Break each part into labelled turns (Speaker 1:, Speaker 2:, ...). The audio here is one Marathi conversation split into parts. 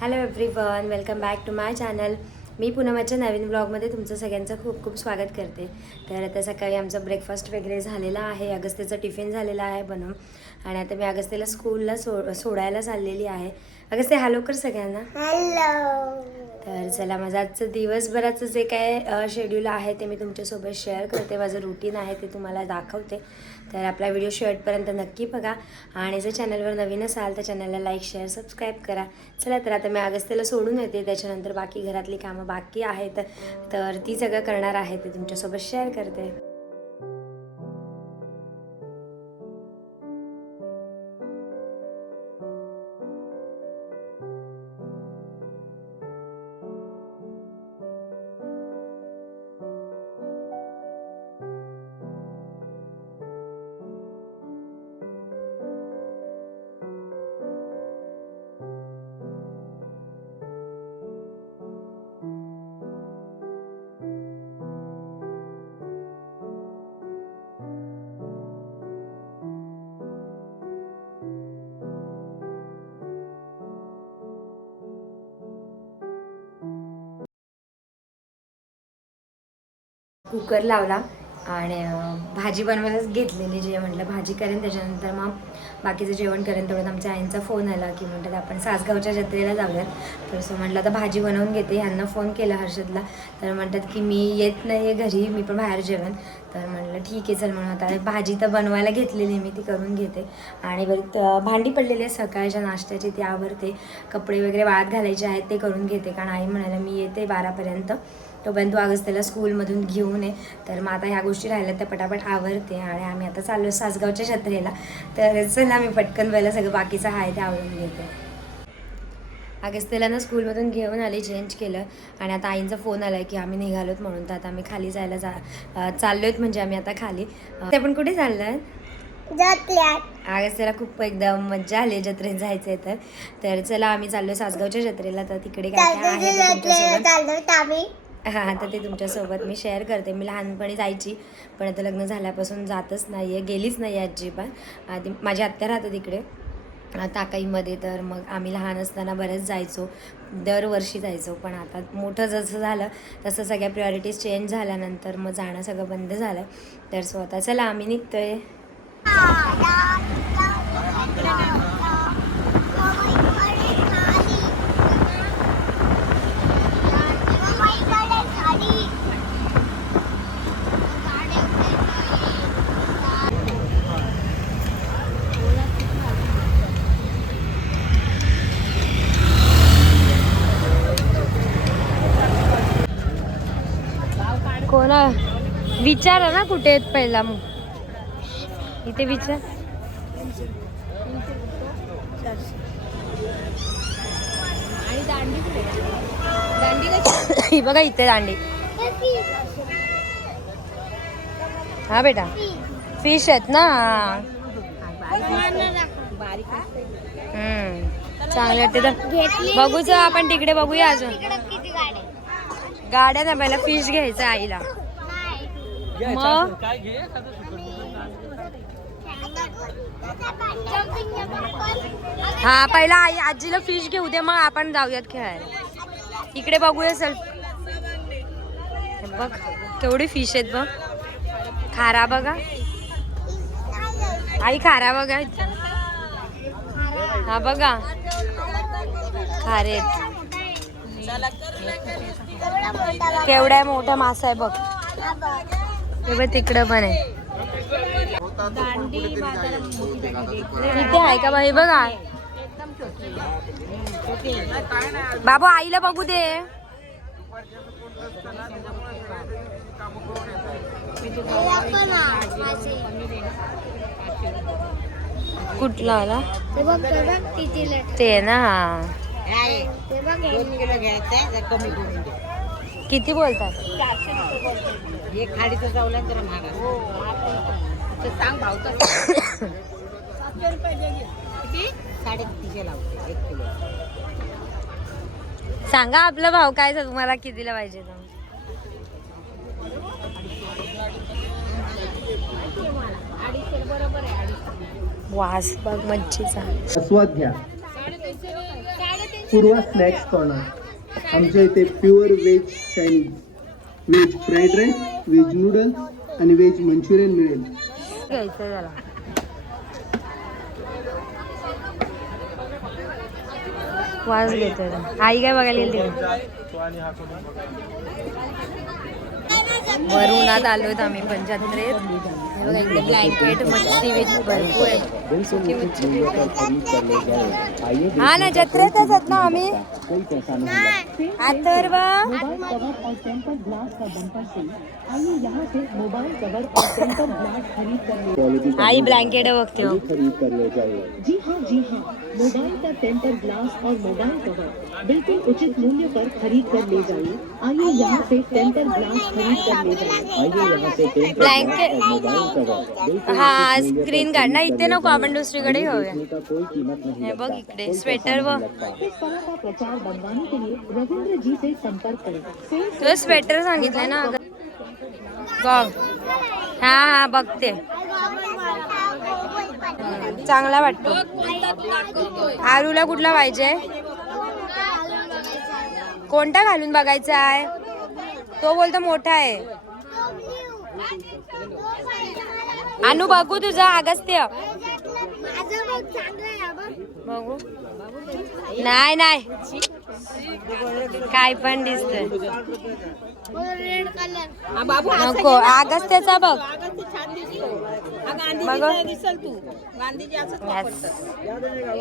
Speaker 1: Hello everyone welcome back to my channel मी पुनमाच्या नवीन ब्लॉगमध्ये तुमचं सगळ्यांचं खूप खूप स्वागत करते. तर आता सकाळी आमचा ब्रेकफास्ट वगैरे झालेला आहे अगस्तेचा टिफिन झालेला आहे बनवून आणि आता मी अगस्तेला स्कूलला सो सोडायला चाललेली आहे. अगस्ते हॅलो कर सगळ्यांना.
Speaker 2: हॅलो
Speaker 1: तर चला माझं आजचं दिवसभराचं जे काय शेड्यूल आहे ते मी तुमच्यासोबत शेअर करते. माझं रुटीन आहे ते तुम्हाला दाखवते. तर आपला व्हिडिओ शेवटपर्यंत नक्की बघा. आणि जर चॅनलवर नवीन असाल तर चॅनलला लाईक शेअर सबस्क्राईब करा. चला तर आता मी अगस्त्याला सोडून येते. त्याच्यानंतर बाकी घरातली कामं बाकी आहेत. तर ती सगळं करणार आहे. ते तुमच्यासोबत शेअर करते. कुकर लावला आणि भाजी बनवायलाच घेतलेली जे म्हटलं भाजी करेन त्याच्यानंतर मग बाकीचं जेवण करेन. तेवढ्यात आमच्या आईंचा फोन आला की म्हणतात आपण सासगावच्या जत्रेला जाऊयात. तर सो म्हटलं आता भाजी बनवून घेते. ह्यांना फोन केला हर्षदला. तर म्हणतात की मी येत नाही आहे घरी मी पण बाहेर जेवण तर म्हणलं ठीक आहे चल म्हणून आता भाजी तर बनवायला घेतलेली मी ती करून घेते. आणि बरं भांडी पडलेली आहे सकाळच्या नाश्त्याची ती आवरते. कपडे वगैरे वाळत घालायचे आहेत ते करून घेते. कारण आई म्हणायला मी येते बारापर्यंत. तोपर्यंत तू त्याला स्कूलमधून घेऊन ये. तर मग आता ह्या गोष्टी राहिल्या त्या पटापट आवरते. आणि आम्ही आता चाललो सासगावच्या जत्रेला. तर चला मी पटकन वेळेला सगळं बाकीचं आहे ते आवरून घेते. अगस्त्याला ना स्कूलमधून घेऊन आली चेंज केलं. आणि आता आईंचा फोन आला की आम्ही निघालोत म्हणून. तर आता आम्ही खाली जायला जा अं, चाललोत म्हणजे आम्ही आता खाली. ते पण कुठे चाललं
Speaker 2: जतल्यात
Speaker 1: अगस्त्याला खूप एकदम मज्जा आली जत्रेत जायचं तर. तर चला आम्ही चाललो सासगावच्या जत्रेला. तर तिकडे काय काय आहे ते तुमच्यासोबत?
Speaker 2: चाललो
Speaker 1: हां तर ते तुमच्यासोबत मी शेअर करते. मी लहानपणी जायची. पण आता लग्न झाल्यापासून जातच नाही आहे गेलीच नाही आहे अजिबात आधी माझी आत्या राहते तिकडे. ताकाईमध्ये तर मग आम्ही लहान असताना बऱ्याच जायचो दरवर्षी जायचो पण आता मोठं जसं झालं तसं सगळ्या प्रायोरिटीज चेंज झाल्यानंतर मग जाणं सगळं बंद झालं. तर स्वतः चला आम्ही निघतोय कोणा विचारा ना कुठे आहेत पहिला मग. इथे विचार. ही बघा इथे दांडी. हा बेटा. फिश आहेत ना. हम्म. चांगले वाटते तर बघूच आपण तिकडे बघूया अजून. गाड्या ना पहिला फिश घ्यायचं आईला. मग? हा पहिला आई आजीला फिश घेऊ दे मग आपण जाऊयात खेळायला. इकडे बघूया चल हे बघ केवढी फिश आहेत बघ. खारा बघा. आई खारा बघा. हा बघा. खारे आहेत. केवढा मोठा मासा आहे बघ. हे बघ तिकडं पण आहे. इथे आहे का बा? हे बघा. बाबू आईला बघू दे. कुठला आला? ते ना हा.
Speaker 2: दोन किलो घ्यायचंय जर कमी करून
Speaker 1: किती बोलतात?
Speaker 2: एक खाडीचं चावलं तर महाग आहे. सांग भाव तर. साडेतीनशे लावते एक किलो.
Speaker 1: सांगा आपला भाव काय आहे, तुम्हाला कितीला पाहिजे तो? वास बघ मच्छीचा
Speaker 3: स्वाद घ्या. पूर्वा स्नॅक्स कॉर्नर आमच्या इथे pure veg Chinese. Veg fried rice veg noodles आणि व्हेज मंचुरियन मिळेल.
Speaker 1: घ्यायचं त्याला वाज घेतोय आई काय बघायला गेली वर आलोय आम्ही पंचायत्रेत हे ब्लँकेट मच्छी वेज भरपूर आहे हा ना जत्रेतच आहेत ना आम्ही? अथर्व? आई ब्लँकेट बघते हो.
Speaker 4: जी हाँ जी हाँ। मोबाइल का टेम्पर ग्लास और मोबाइल कवर। बिल्कुल उचित मूल्य पर खरीद कर ले जाइए। आइए यहाँ से टेम्पर ग्लास खरीद कर ले जाइए।
Speaker 1: ब्लँकेट हा स्क्रीन काढ ना इथे नको आपण दुसरीकडे घेऊया हे बघ इकडे स्वेटर व
Speaker 4: इस तरह का प्रचार बनवाने के लिए रविंद्र जी से संपर्क करें। सेल्स
Speaker 1: तुझं स्वेटर सांगितलंय ना बघ. हा हा बघते. चांगला वाटतो. आरूला कुठला पाहिजे? कोणता घालून बघायचा आहे? तो बोलतो मोठा आहे. अनु बघू तुझा अगस्त्य. बघू. नाही नाही. काय पण दिसतंय.
Speaker 2: बाबू
Speaker 1: नको अगस्त्याचा बघ. बघ.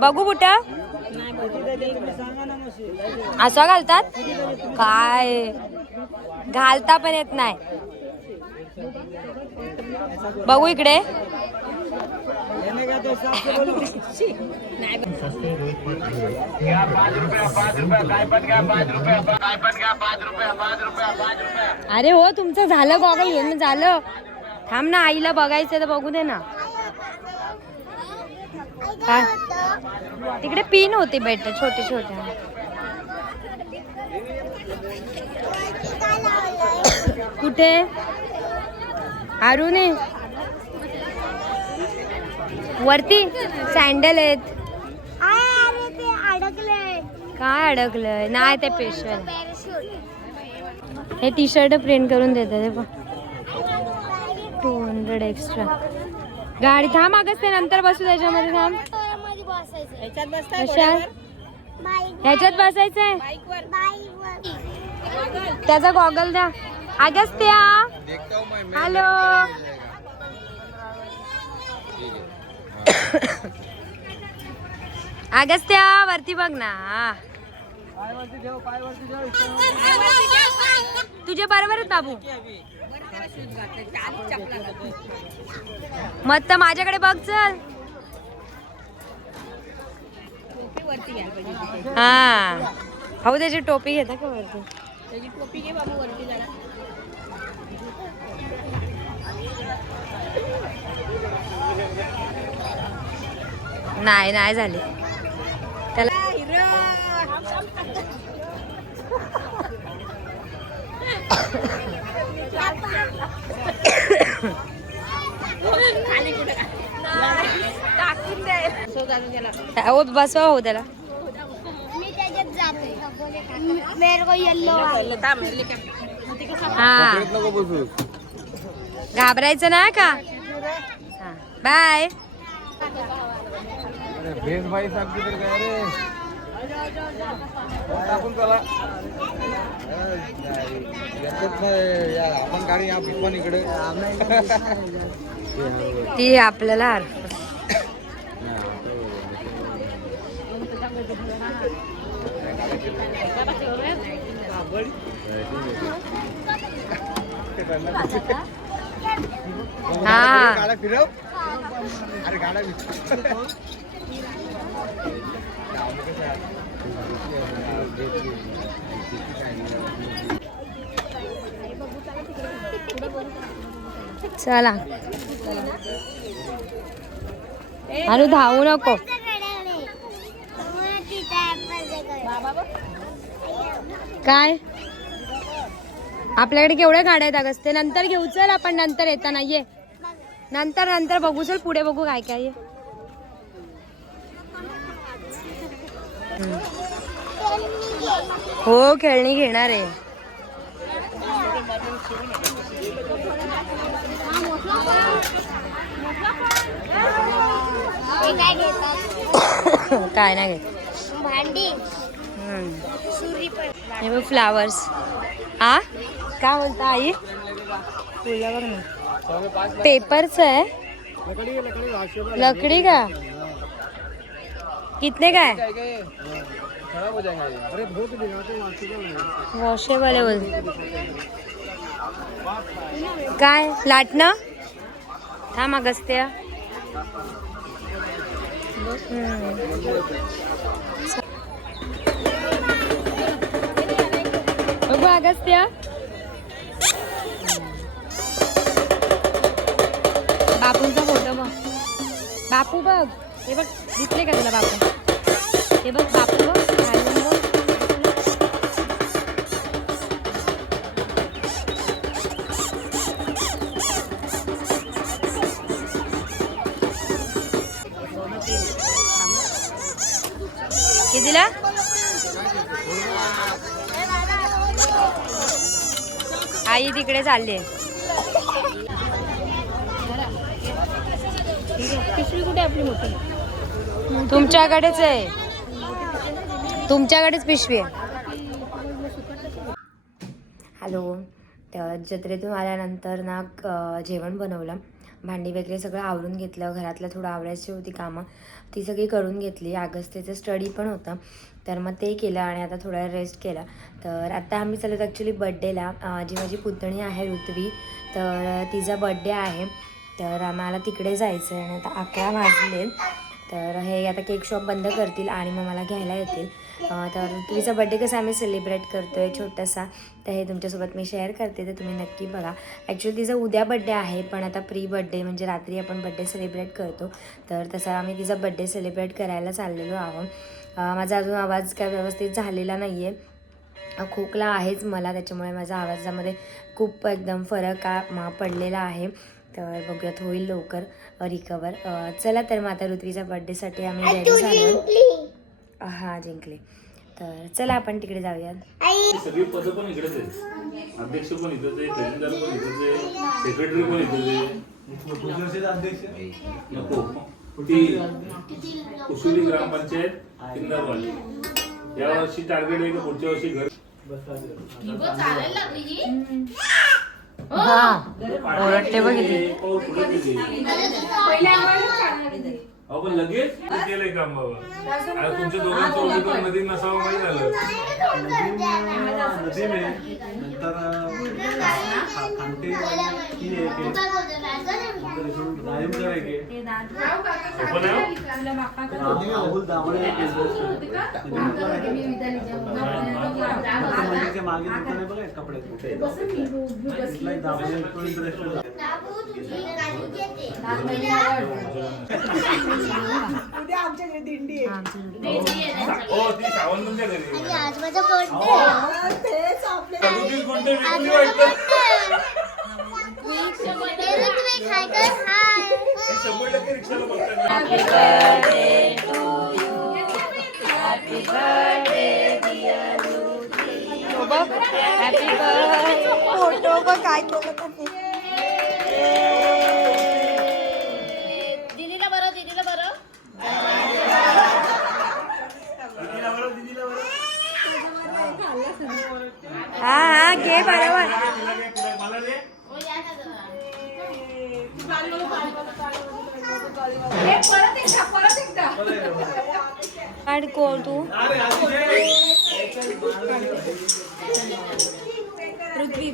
Speaker 1: बघू कुठं? असं घालतात? काय? घालता पण येत नाही. बघू इकडे. अरे हो तुमचं झालं गॉगल घेऊन झालं. थांब ना आईला बघायचं तर बघू दे ना. काय? तिकडे पिन होते बेट छोटे छोटे कुठे? अरुणे वरती सँडल आहेत. काय अडकलंय? नाही ते पेशल हे टी शर्ट प्रिंट करून देतात हे टू हंड्रेड एक्स्ट्रा गाडी थांब अगस्त ते नंतर बसू त्याच्यामध्ये थांब.
Speaker 2: ह्याच्यात
Speaker 1: बसायचंय? त्याचा गॉगल द्या. अगस्त्या हॅलो अगस्त्या वरती बघ ना. तुझे बरोबर आहेत बाबू. मग तर माझ्याकडे बघ चल. हा. हो त्याची टोपी घेता का वरती?
Speaker 2: त्याची टोपी घे बाबू वरती जरा
Speaker 1: नाही नाही झाले. त्याला हो
Speaker 2: बसवा हो त्याला.
Speaker 1: हा. घाबरायचं ना का?
Speaker 5: बाय. त्याच्यात जाते मेरे को येल्लो
Speaker 2: पहिलं थांब म्हणले का
Speaker 1: हा। घाबरायचं ना का बाय
Speaker 3: आपण गाडी या पण इकडे
Speaker 1: ती आपल्याला. हा
Speaker 3: फिरव. अरे गाड्या
Speaker 1: चला. अरे धावू नको. काय? आपल्याकडे केवढ्या गाड्या आहेत अगस्ते नंतर घेऊ चल आपण नंतर येताना. ये. नंतर नंतर बघू चल पुढे बघू काय काय ये हो खेळणी घेणार आहे.
Speaker 5: काय
Speaker 1: काय नाही घेत.
Speaker 5: भांडी.
Speaker 1: हे बघ फ्लावर्स हा काय बोलता आई? फुलं बघ ना पेपरच आहे. लकड़ी का? कितने का है वॉशेबल आहे बोल। काय लाटणं? थांब अगस्त्या बघू अगस्त्या बापूंचा फोटो बघ. बापू बघ. हे बघ दिसले का तुला बापू? हे बघ बापू बघ. आई तिकडे चालली पिशवी कुठे आपली मोठी? तुमच्याकडेच आहे. तुमच्याकडेच पिशवी आहे. हॅलो. तर जत्रेतून आल्यानंतर ना जेवण बनवलं. भांडी वगैरे सगळं आवरून घेतलं. घरातलं थोडं आवरायची होती कामं. ती सगळी करून घेतली. अगस्तेचं स्टडी पण होतं. तर मग ते केलं आणि आता थोडा रेस्ट केला. तर आता आम्ही चालत ॲक्च्युली बड्डेला जी माझी पुतणी आहे ऋत्वी तर तिचा बड्डे आहे. तर आम्हाला तिकडे जायचं आहे आणि आता अकरा वाजले. तर हे आता केक शॉप बंद करतील आणि मग मला घ्यायला येतील. तर ऋत्वीचा बड्डे कसा आम्ही सेलिब्रेट करतो आहे छोटासा तर हे तुमच्यासोबत मी शेअर करते तर तुम्ही नक्की बघा. ॲक्च्युली तिचा उद्या बड्डे आहे पण आता प्री बड्डे म्हणजे रात्री आपण बड्डे सेलिब्रेट करतो. तर तसा आम्ही तिचा बड्डे सेलिब्रेट करायला चाललेलो आहोत. माझा अजून आवाज काय व्यवस्थित झालेला नाही आहे खोकला आहेच मला त्याच्यामुळे माझ्या आवाजामध्ये खूप एकदम फरक आ पडलेला आहे. तर बघूयात होईल लवकर रिकवर चला तर मग आता ऋत्वीच्या बड्डेसाठी आम्ही रेडी झालो हां जिंकले. तर चला आपण तिकडे जाऊयात.
Speaker 5: आई.
Speaker 6: सगळी पदं पण इकडेच आहेत. अध्यक्ष पण इथंच आहे प्रेसिडेंट पण इथंच आहे सेक्रेटरी पण इथंच आहे. नको. ती कुशुली ग्रामपंचायत या वर्षी टार्गेट आहे की पुढच्या वर्षी घर?
Speaker 1: हां. ओरडते.
Speaker 6: पाऊस गेली. अहो पण लगेच ते केलंय काम बाबा आता तुमच्या दोघांचं पण नदी नसावं माहिती झालं
Speaker 3: नदी में नंतर खामटे एक आहे.
Speaker 6: ओपन आहे हो?
Speaker 3: आहे.
Speaker 6: घरी
Speaker 5: आज माझा बर्थडे
Speaker 6: सदोतीस गुंठे
Speaker 5: आज
Speaker 6: विकली
Speaker 5: माझा
Speaker 6: वाटतं
Speaker 5: बर्थडे तुम्ही काय कर हाय
Speaker 6: शंभर टक्के रिक्षाला बघतात
Speaker 1: हॅपी बर्थडे फोटो बघ काय केलं त्यांनी.
Speaker 5: दीदीला बरं दीदीला बरं.
Speaker 1: हा हा घे बरोबर.
Speaker 6: मला
Speaker 1: काढ कोण तू. पृथ्वी